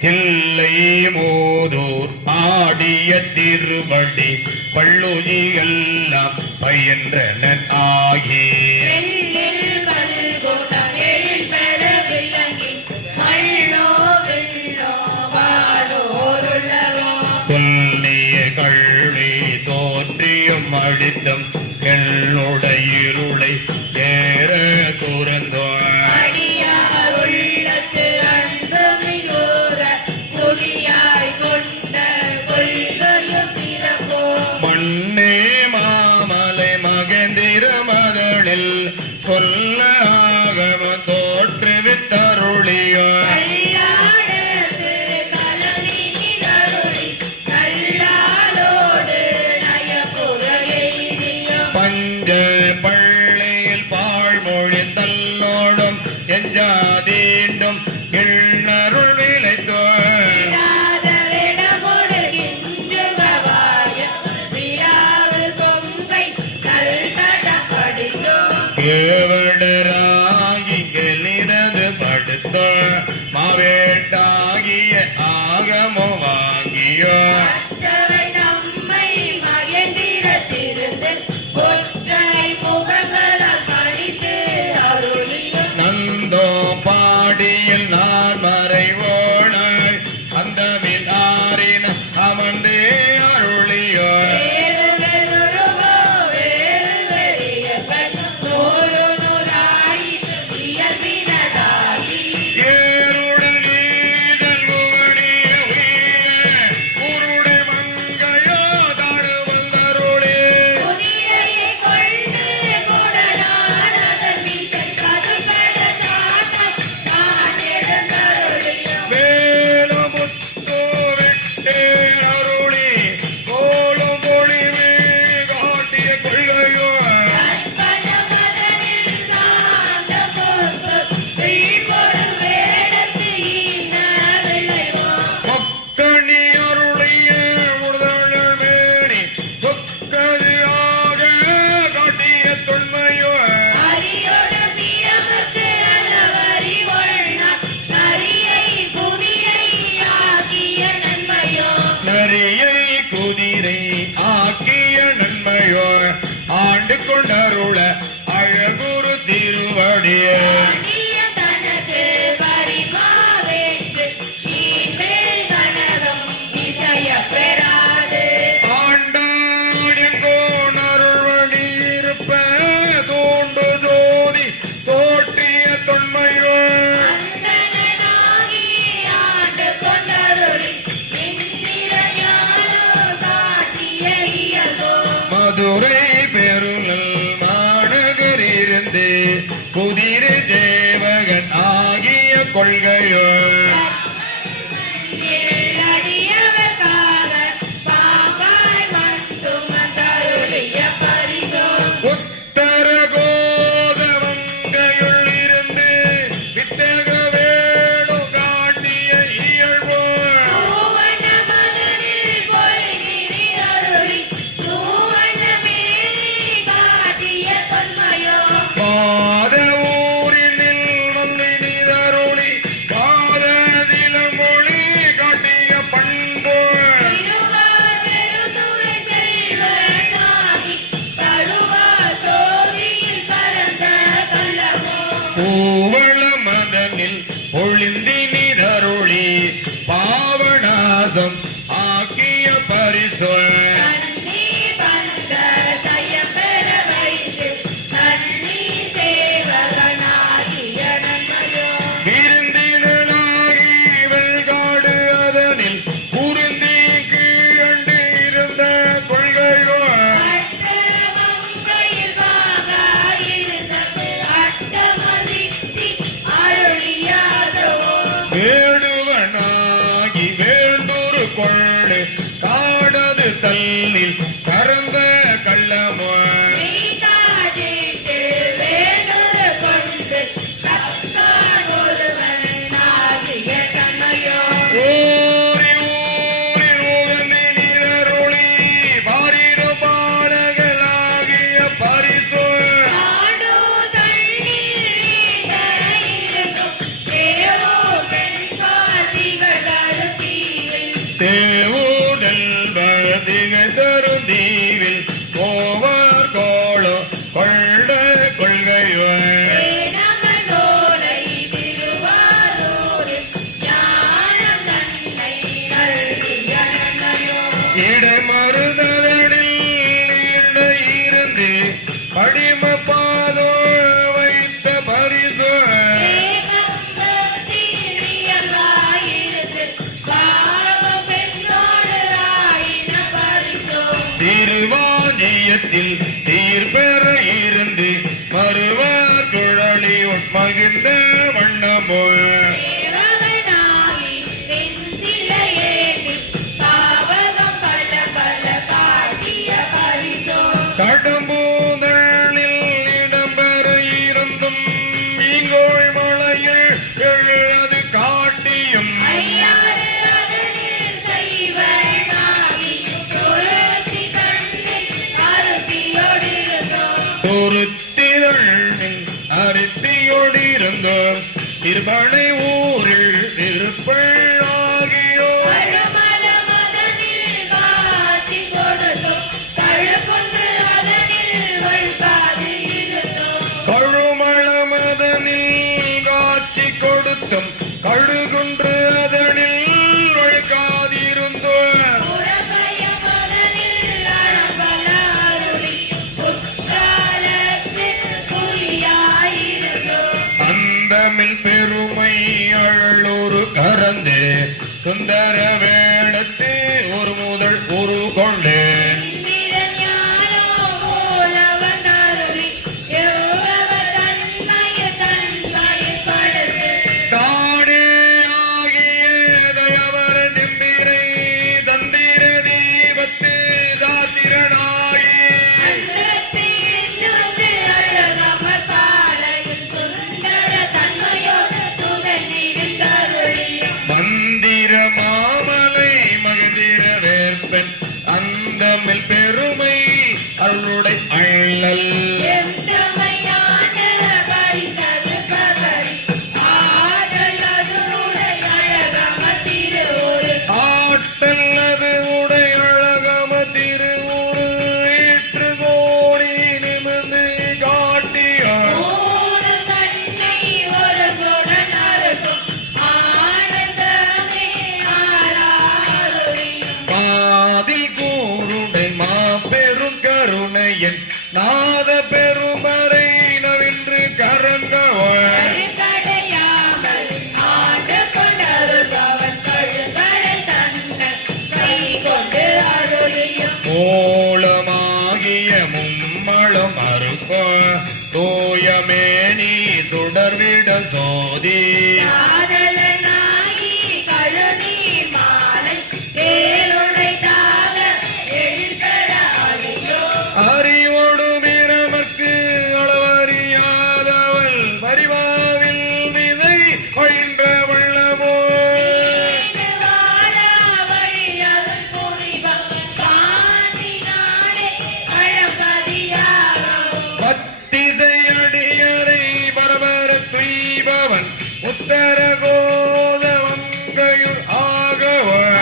தில்லை மோதூர் ஆடிய திருவடி பள்ளுதி எல்லாம் பயின்றனன் ஆகி அடித்தம் என்னுடைய இருளை ஏற துறந்தோ மண்ணே மாமலை மகேந்திர மகளில் சொல்ல ஆகம தோற்றுவித்தருளியோ பள்ளியில் பாழ்மொழி தல்லோடும் எஞ்சாதீண்டும் எண்ணருள் விளைத்தோ கேவடராகி கெளினது படுத்த மாவேட்டாகிய ஆகமோ வாங்கியோ பாடியில் நான் மறைவோனாய் அந்த ஆறின அமர்ந்தே அருளியோ ஏருடன் நீதன் முகணிய உருடை மங்கையோ தாடு வந்தருளே குதிரை ஆக்கிய நன்மையோ ஆண்டு கொண்டருள அழகுரு திருவடியே ஆண்டாடியங்கோணருள்வடி இருப்ப தோண்டு ஜோதி தோற்றிய தொன்மையோ மதுரை பெருங்கல் மாநகரிலிருந்து குதிரை தேவகன் ஆகிய கொள்கையோ உத்தர கோதவங்கையுள் இருந்து வித்தக வேடு காட்டிய இயல்போ பாத ஊரினில் வந்து நிதருளி பாததில மொழி காட்டிய பண்பு பூவள மதனில் ஒளிந்தி நிதருளி பாவநாசம் ஆக்கிய பரிசொல் வேடுவனாகி வேண்டொரு கொள்ளு காடது தல்லில் கறந்த கள்ளமோ ஊரி ஊரி உகந்து நிழருளி பாரிட பாலகளாகிய பரிசு மனத்தில் தீர்பெற இருந்து மறுவார் குழலி உட்மகிழ்ந்த வண்ணமோ கடம்பூதலில் இடம்பெற இருந்தும் மீங்கோள் மலையில் எழுது காட்டியும் அரித்தியோடிருந்தோம் திருபனை ஊரில் திருப்பள்ளாகியோ கழுமளமதனில் காட்சி கொடுத்தும் கழுகுன்று அதனில் வழுக்காதிருந்தோம் பெருமை அழலூரு கறந்து சுந்தர வேடத்து ஒரு முதல் உரு கொண்டு தாடே ஆகிய தயவர நிம்பிரை தந்திர தீபத்து தாத்திரனாகி மாமலை மகிழ்ந்திர வேற்பன் அந்தமில் பெருமை அருளுடை அள்ளல் ஆட்டல்லது உடை அழகம திருவுரு ஏற்று கோடி நிமிர்ந்து காட்டியார் மாதில் கூருடை மாபெரும் கருணையன் நாத பெருமறை நவின்று கரங்கவன் மூலமாகிய மும்மளம் அறுப்ப தூயமேனி தொடர்விட சோதி அறிவோடு வீரமக்கு அளவறியாதவள் பரிவாவில் விதை கொன்ற வள்ளமோ பத்திசை அடியரை பரபர துய்பவன் உத்தர கோதவங்கையுள் ஆகவன்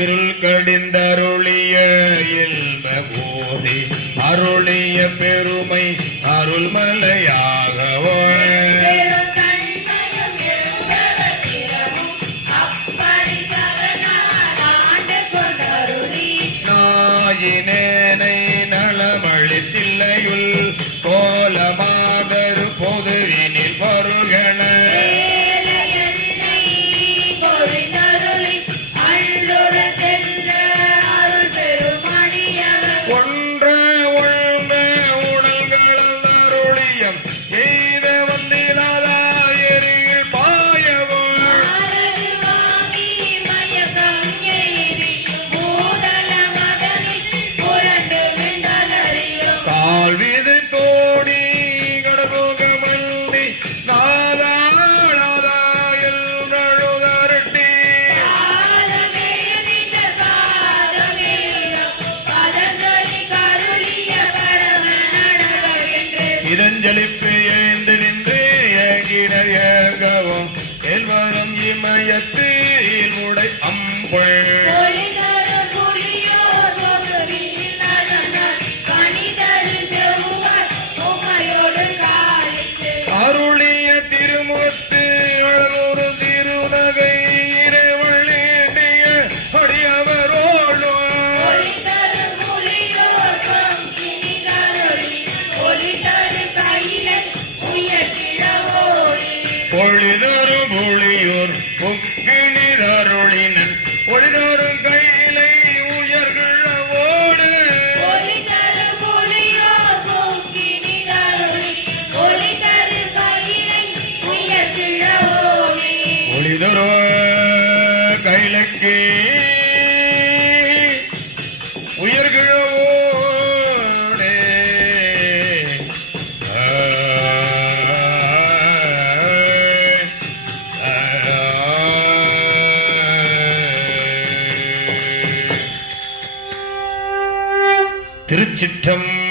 இருள் கடிந்தருளிய இல்ம போதி அருளிய பெருமை அருள்மலையாகவோ நாயினேனை நலமளித்தில்லையுள் கோலமாதரு பொதுவினில் பருகண இதஞ்சலிப்பு ஏந்து நின்று ஏகினர் ஏகவும் எல்வரும் இமயத்து உடை அம்பள் அருளிய திருமுகத்து அழகொரு திருநகை இறைவழிய அடியவரோடு பொழிதரும் பொழியோர் திருநகை உயர்கிழவோனே திருச்சிற்றம்பலம்.